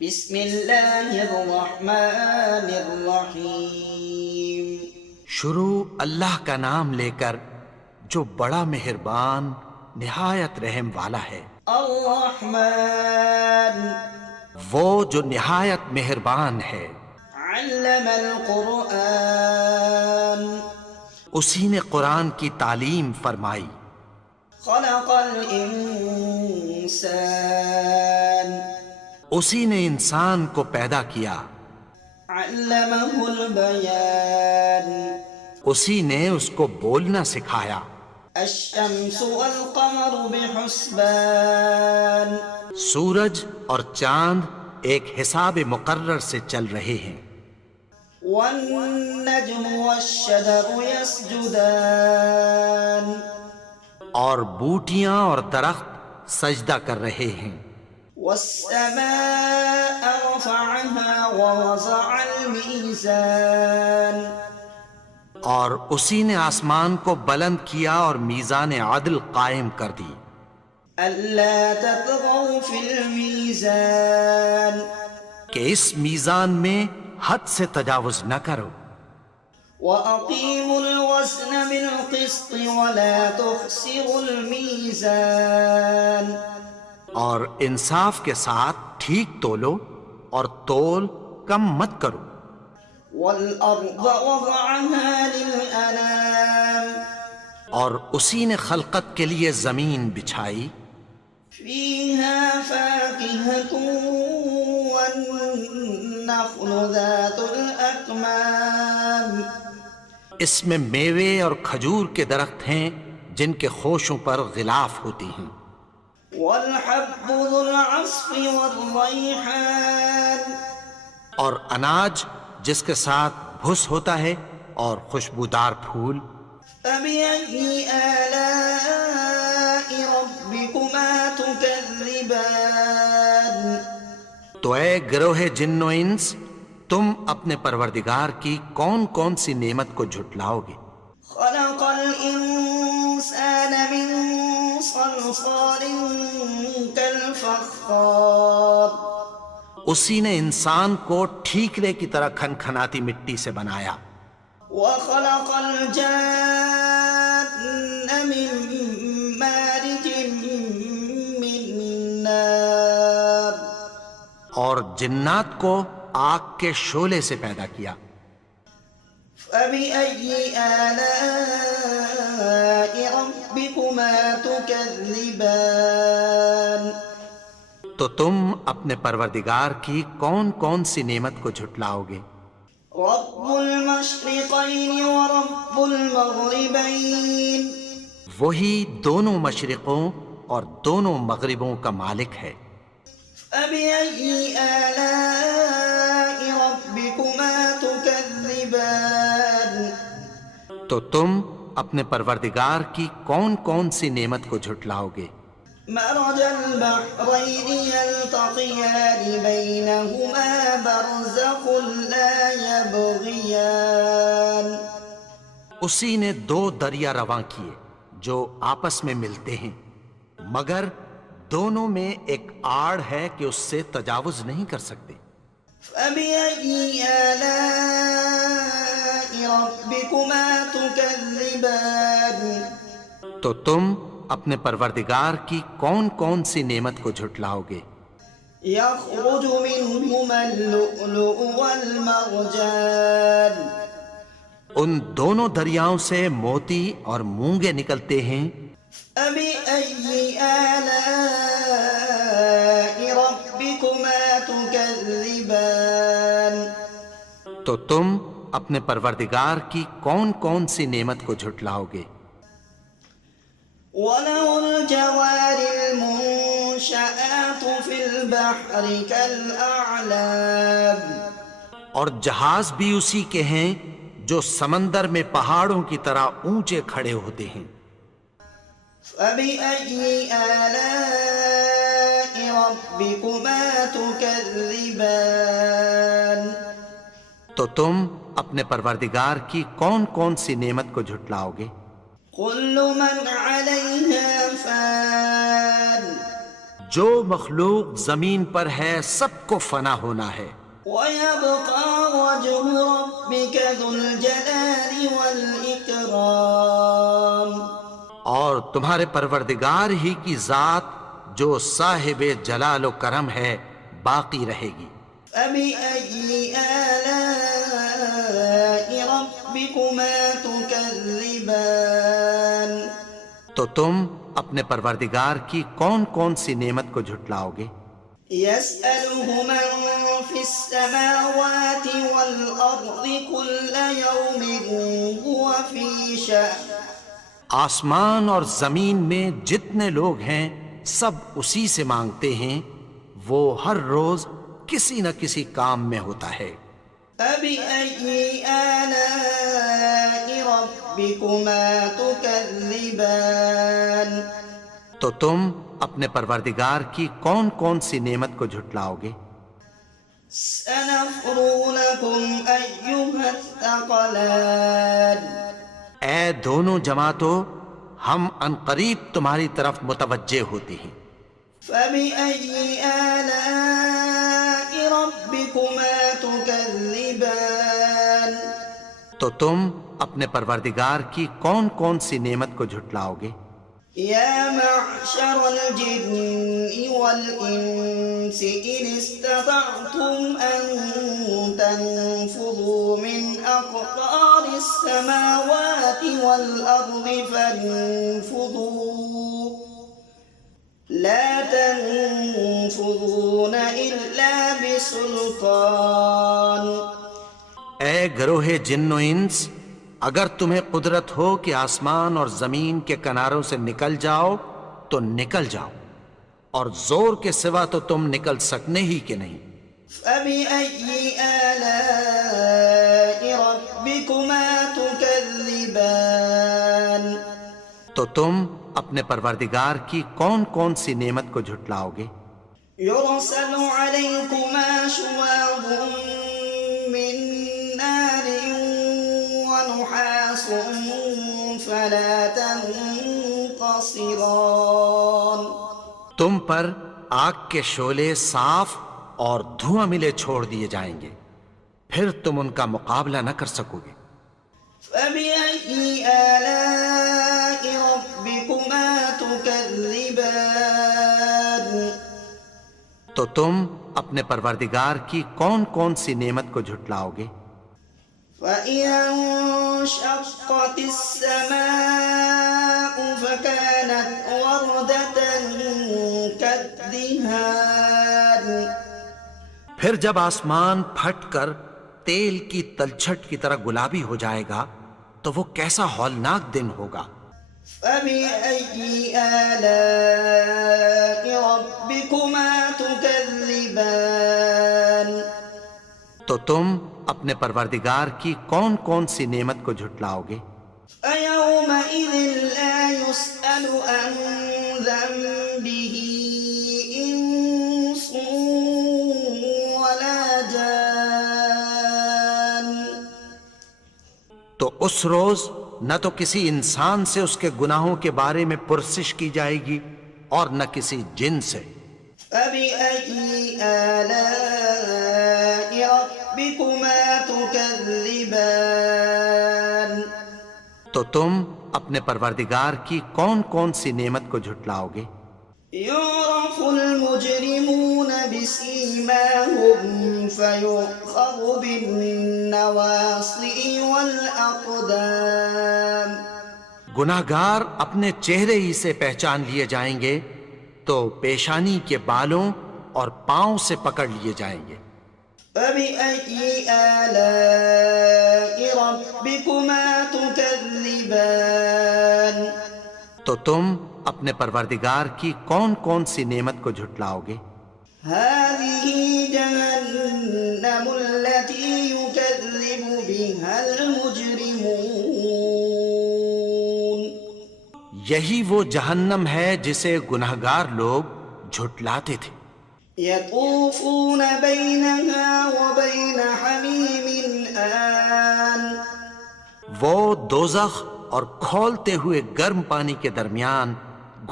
بسم اللہ الرحمن الرحیم۔ شروع اللہ کا نام لے کر جو بڑا مہربان نہایت رحم والا ہے۔ الرحمن، وہ جو نہایت مہربان ہے۔ علم القرآن، اسی نے قرآن کی تعلیم فرمائی۔ خلق الانسان، اسی نے انسان کو پیدا کیا۔ علمہ البیان، اسی نے اس کو بولنا سکھایا۔ الشمس والقمر بحسبان، سورج اور چاند ایک حساب مقرر سے چل رہے ہیں۔ والنجم والشجر يسجدان، اور بوٹیاں اور درخت سجدہ کر رہے ہیں۔ والسماء رفعها ووضع الميزان، اور اسی نے آسمان کو بلند کیا اور میزان عدل قائم کر دی۔ ألا تطغوا في الميزان، کہ اس میزان میں حد سے تجاوز نہ کرو۔ وأقيموا الوزن بالقسط ولا تخسروا الميزان، اور انصاف کے ساتھ ٹھیک تولو اور تول کم مت کرو۔ والأرض وضعها للأنام، اور اسی نے خلقت کے لیے زمین بچھائی۔ فيها فاكهة والنخل ذات الأكمام، اس میں میوے اور کھجور کے درخت ہیں جن کے خوشوں پر غلاف ہوتی ہیں۔ والحب ذو العصف والريحان، اور اناج جس کے ساتھ بھس ہوتا ہے اور خوشبودار پھول۔ فبأي آلاء ربكما تكذبان، تو اے گروہ جن و انس، تم اپنے پروردگار کی کون کون سی نعمت کو جھٹلاؤ گے؟ خلق الإنسان من صلصال كالفخار، اسی نے انسان کو ٹھیکرے کی طرح کھنکھناتی مٹی سے بنایا۔ وخلق الجان من مارج من نار، اور جنات کو آگ کے شعلے سے پیدا کیا۔ فبأي آلاء ربكما تكذبان، تو تم اپنے پروردگار کی کون کون سی نعمت کو جھٹلاؤ گے؟ رب المشرقين ورب المغربين، وہی دونوں مشرقوں اور دونوں مغربوں کا مالک ہے۔ فبأي آلاء ربكما تكذبان، تو تم اپنے پروردگار کی کون کون سی نعمت کو جھٹلاؤ گے؟ مرج البحرين يلتقيان بينهما برزخ لا يبغيان، اسی نے دو دریا رواں کیے جو آپس میں ملتے ہیں، مگر دونوں میں ایک آڑ ہے کہ اس سے تجاوز نہیں کر سکتے۔ فبأي آلاء ربكما تكذبان، تو تم اپنے پروردگار کی کون کون سی نعمت کو جھٹلاؤ گے؟ يخرج منهما اللؤلؤ والمرجان، ان دونوں دریاؤں سے موتی اور مونگے نکلتے ہیں۔ فبأي آلاء ربكما تكذبان، تو تم اپنے پروردگار کی کون کون سی نعمت کو جھٹلاؤ گے؟ وله الجوار المنشآت في البحر كالأعلام، اور جہاز بھی اسی کے ہیں جو سمندر میں پہاڑوں کی طرح اونچے کھڑے ہوتے ہیں۔ فبأي آلاء ربكما تكذبان، تو تم اپنے پروردگار کی کون کون سی نعمت کو جھٹلاؤ گے؟ كل من عليها فان، جو مخلوق زمین پر ہے سب کو فنا ہونا ہے، ويبقى وجه ربك ذو الجلال والإكرام. اور تمہارے پروردگار ہی کی ذات جو صاحب جلال و کرم ہے باقی رہے گی. فبأي آلاء ربكما تكذبان. تو تم اپنے پروردگار کی کون کون سی نعمت کو جھٹلاؤ گے؟ يسأله من في السماوات والأرض كل يوم هو في شأن. آسمان اور زمین میں جتنے لوگ ہیں سب اسی سے مانگتے ہیں، وہ ہر روز کسی نہ کسی کام میں ہوتا ہے. فبأي آلاء ربكما تكذبان. تو تم اپنے پروردگار کی کون کون سی نعمت کو جھٹلاؤ گے؟ سنفرغ لكم أيها الثقلان. اے دونوں جماعتوں، ہم عنقریب تمہاری طرف متوجہ ہوتے ہیں. فبأي آلاء ربكما تكذبان. تو تم اپنے پروردگار کی کون کون سی نعمت کو جھٹلاؤ گے؟ يا معشر الجن والإنس إن استطعتم أن تنفذوا من أقطار السماوات والأرض فانفذوا لا تنفذون إلا بسلطان. اے گروہ جن و انس، اگر تمہیں قدرت ہو کہ آسمان اور زمین کے کناروں سے نکل جاؤ تو نکل جاؤ، اور زور کے سوا تو تم نکل سکنے ہی کہ نہیں. فبأي آلاء ربكما تكذبان. تو تم اپنے پروردگار کی کون کون سی نعمت کو جھٹلاؤ گے؟ يرسل عليكما شواظ من نار ونحاس فلا تنتصران. تم پر آگ کے شعلے صاف اور دھواں ملے چھوڑ دیے جائیں گے، پھر تم ان کا مقابلہ نہ کر سکو گے. فبأي آلاء ربكما تكذبان. تو تم اپنے پروردگار کی کون کون سی نعمت کو جھٹلاؤ گے؟ فإذا انشقت السماء فكانت وردة كالدهان. پھر جب آسمان پھٹ کر تیل کی تلچھٹ کی طرح گلابی ہو جائے گا تو وہ کیسا ہولناک دن ہوگا. فبأي آلاء ربكما تكذبان. تو تم اپنے پروردگار کی کون کون سی نعمت کو جھٹلاؤ گے؟ فيومئذ لا يسأل عن ذنبه إنس ولا جان. تو اس روز نہ تو کسی انسان سے اس کے گناہوں کے بارے میں پرسش کی جائے گی اور نہ کسی جن سے. فبأي آلاء ربكما تكذبان. تو تم اپنے پروردگار کی کون کون سی نعمت کو جھٹلاؤ گے؟ يعرف المجرمون بسيماهم فيؤخذ بالنواصي والأقدام. گناہگار اپنے چہرے ہی سے پہچان لیے جائیں گے تو پیشانی کے بالوں اور پاؤں سے پکڑ لیے جائیں گے. فبأي آلاء ربكما تكذبان. تو تم اپنے پروردگار کی کون کون سی نعمت کو جھٹلاؤ گے؟ هذه جهنم التي يكذب بها المجرمون. یہی وہ جہنم ہے جسے گناہگار لوگ جھٹلاتے تھے. يطوفون بينها وبين حميم آن. وہ دوزخ اور کھولتے ہوئے گرم پانی کے درمیان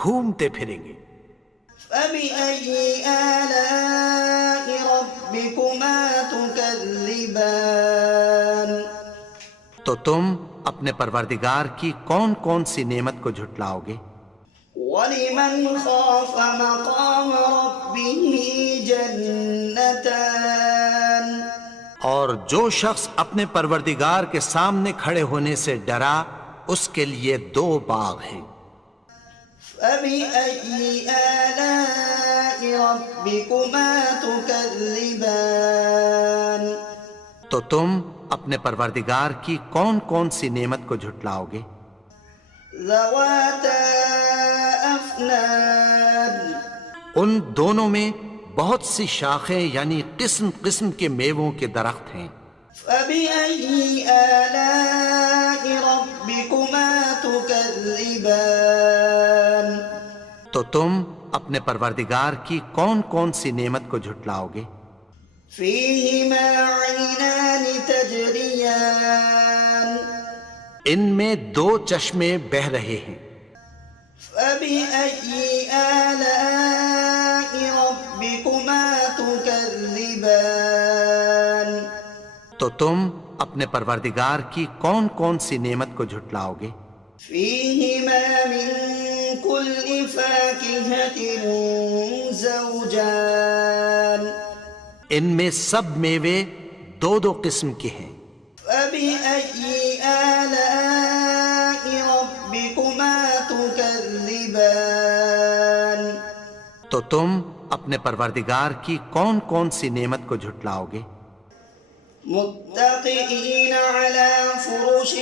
گھومتے پھریں گے. فبأي آلاء ربكما تكذبان تو تم اپنے پروردگار کی کون کون سی نعمت کو جھٹلاؤ گے؟ وَلِمَنْ خَافَ مَقَامَ رَبِّهِ جَنَّتَانِ اور جو شخص اپنے پروردگار کے سامنے کھڑے ہونے سے ڈرا اس کے لیے 2 باغ ہیں۔ فَبِأَيِّ آلَاءِ رَبِّكُمَا تُكَذِّبَانِ تو تم اپنے پروردگار کی کون کون سی نعمت کو جھٹلاؤ گے؟ ذَوَاتَا أَفْنَانٍ ان دونوں میں بہت سی شاخیں یعنی قسم قسم کے میووں کے درخت ہیں۔ فَبِأَيِّ آلَاءِ رَبِّكُمَا تُكَذِّبَانِ تو تم اپنے پروردگار کی کون کون سی نعمت کو جھٹلاؤ گے؟ فِيهِمَا عَيْنَانِ تَجْرِيَانِ ان میں 2 چشمے بہہ رہے ہیں۔ فَبِأَيِّ آلَاءِ رَبِّكُمَا تُكَذِّبَانِ تو تم اپنے پروردگار کی کون کون سی نعمت کو جھٹلاؤ گے؟ فِيهِمَا مِن كُلِّ فَاكِهَةٍ زَوْجَانِ ان میں سب میوے 2 قسم کے ہیں۔ فَبِأَيِّ آلَاءِ رَبِّكُمَا تُكَذِّبَانِ تو تم اپنے پروردگار کی کون کون سی نعمت کو جھٹلاؤ گے؟ متقئین علی فرش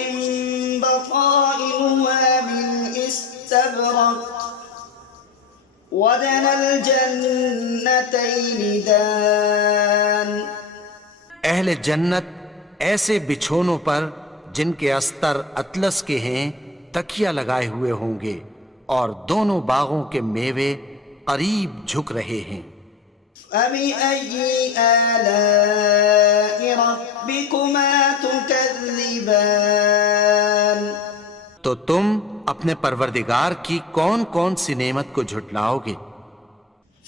بطائنها من استبرق ودن الجنتین دان اہل جنت ایسے بچھونوں پر جن کے استر اطلس کے ہیں تکیہ لگائے ہوئے ہوں گے اور دونوں باغوں کے میوے قریب جھک رہے ہیں۔ فَبِأَيِّ آلَاءِ رَبِّكُمَا تُكَذِّبَانِ تو تم اپنے پروردگار کی کون کون سی نعمت کو جھٹلاؤ گے؟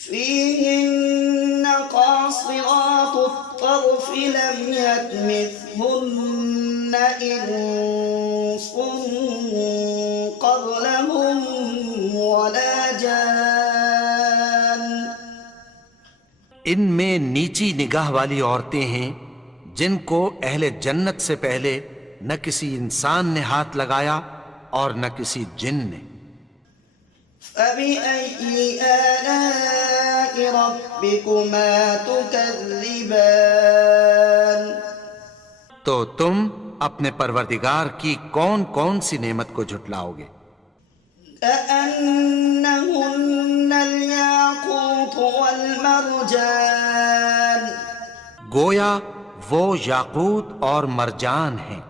فِيهِنَّ قَاصِرَاتُ الطَّرْفِ لَمْ يَطْمِثْهُنَّ إِنسٌ قَبْلَهُمْ وَلَا جَانٌّ ان میں نیچی نگاہ والی عورتیں ہیں جن کو اہل جنت سے پہلے نہ کسی انسان نے ہاتھ لگایا اور نہ کسی جن نے۔ فَبِأَيِّ آلَاءِ رَبِّكُمَا تُكَذِّبَانِ تو تم اپنے پروردگار کی کون کون سی نعمت کو جھٹلاؤ گے؟ كَأَنَّهُنَّ الْيَاقُوتُ وَالْمَرْجَانُ گویا وہ یاقوت اور مرجان ہیں۔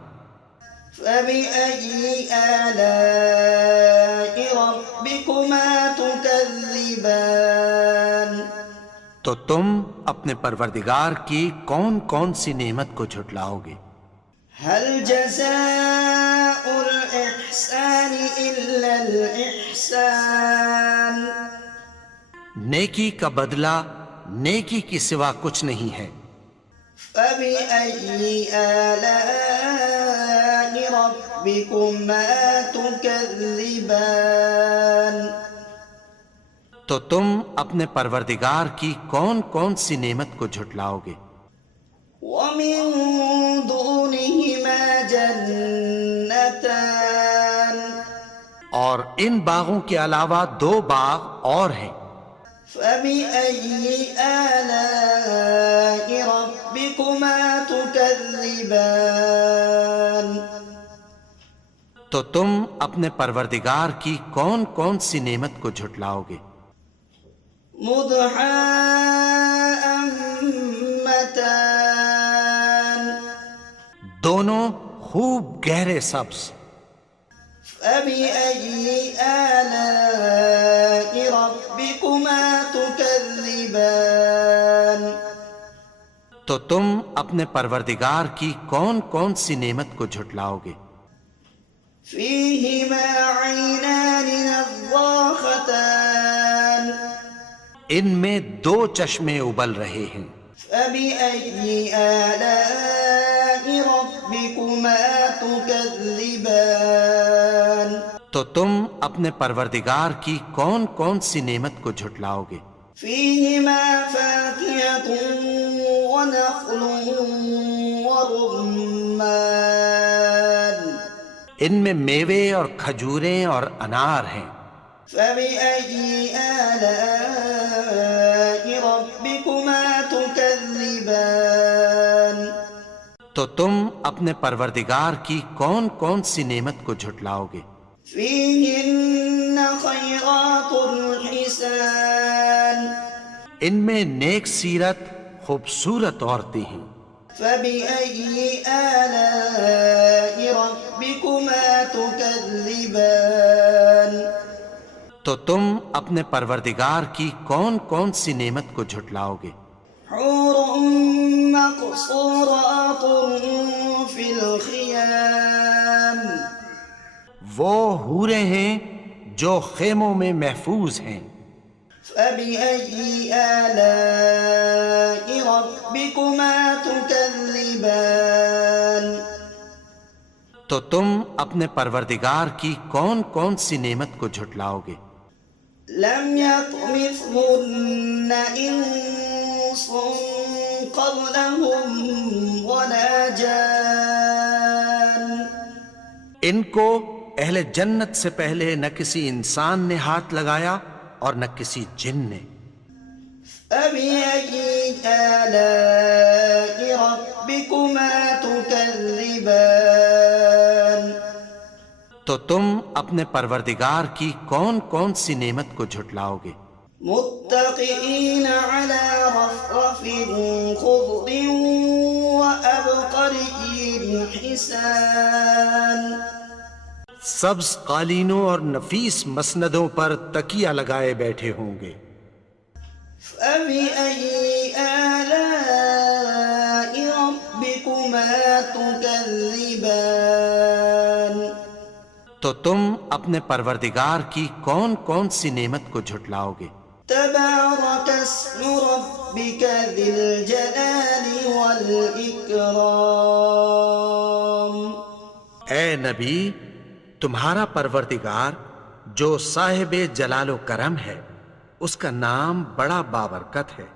فَبِأَيِّ آلَاءِ رَبِّكُمَا تُكَذِّبَانِ تو تم اپنے پروردگار کی کون کون سی نعمت کو جھٹلاؤ گے؟ هَلْ جَزَاءُ الْإِحْسَانِ إِلَّا الْإِحْسَانُ نیکی کا بدلہ نیکی کی سوا کچھ نہیں ہے۔ فَبِأَيِّ آلَاءِ رَبِّكُمَا تُكَذِّبَانِ تو تم اپنے پروردگار کی کون کون سی نعمت کو جھٹلاؤ گے؟ وَمِن دُونِهِمَا جَنَّتَانِ اور ان باغوں کے علاوہ 2 باغ اور ہیں۔ فَبِأَيِّ آلَاءِ رَبِّكُمَا تُكَذِّبَانِ تو تم اپنے پروردگار کی کون کون سی نعمت کو جھٹلاؤ گے؟ مُدْحَامَّتَانِ دونوں خوب گہرے سبز۔ فَبِأَيِّ آلَاءِ رَبِّكُمَا تُكَذِّبَانِ تو تم اپنے پروردگار کی کون کون سی نعمت کو جھٹلاؤ گے؟ فِيهِمَا عَيْنَانِ نَضَّاخَتَانِ ان میں 2 چشمے ابل رہے ہیں. فبأي آلاء ربكما تكذبان تو تم اپنے پروردگار کی کون کون سی نعمت کو جھٹلاؤ گے؟ فيهما فاكهة ونخل ورمان ان میں میوے اور کھجوریں اور انار ہیں. فبأي آلاء ربكما تكذبان تو تم اپنے پروردگار کی کون کون سی نعمت کو جھٹلاؤ گے؟ فيهن خيرات حسان ان میں نیک سیرت خوبصورت عورتیں ہیں. فبأي آلاء ربكما تكذبان تو تم اپنے پروردگار کی کون کون سی نعمت کو جھٹلاؤ گے؟ حور مقصورات في الخيام وہ حوریں ہیں جو خیموں میں محفوظ ہیں. فبأي آلاء ربكما تكذبان تو تم اپنے پروردگار کی کون کون سی نعمت کو جھٹلاؤ گے؟ لم يطمثهن إنس قبلهم ولا جان ان کو اہل جنت سے پہلے نہ کسی انسان نے ہاتھ لگایا اور نہ کسی جن نے. فبأي آلاء ربكما تكذبان تو تم اپنے پروردگار کی کون کون سی نعمت کو جھٹلاؤ گے؟ متكئين على رفرف خضر وأبقري حسان سبز قالینوں اور نفیس مسندوں پر تکیہ لگائے بیٹھے ہوں گے. فبأي آلاء ربكما تكذبان تو تم اپنے پروردگار کی کون کون سی نعمت کو جھٹلاؤ گے؟ تبارك اسم ربك ذي الجلال والإكرام اے نبی، تمہارا پروردگار جو صاحب جلال و کرم ہے، اس کا نام بڑا بابرکت ہے.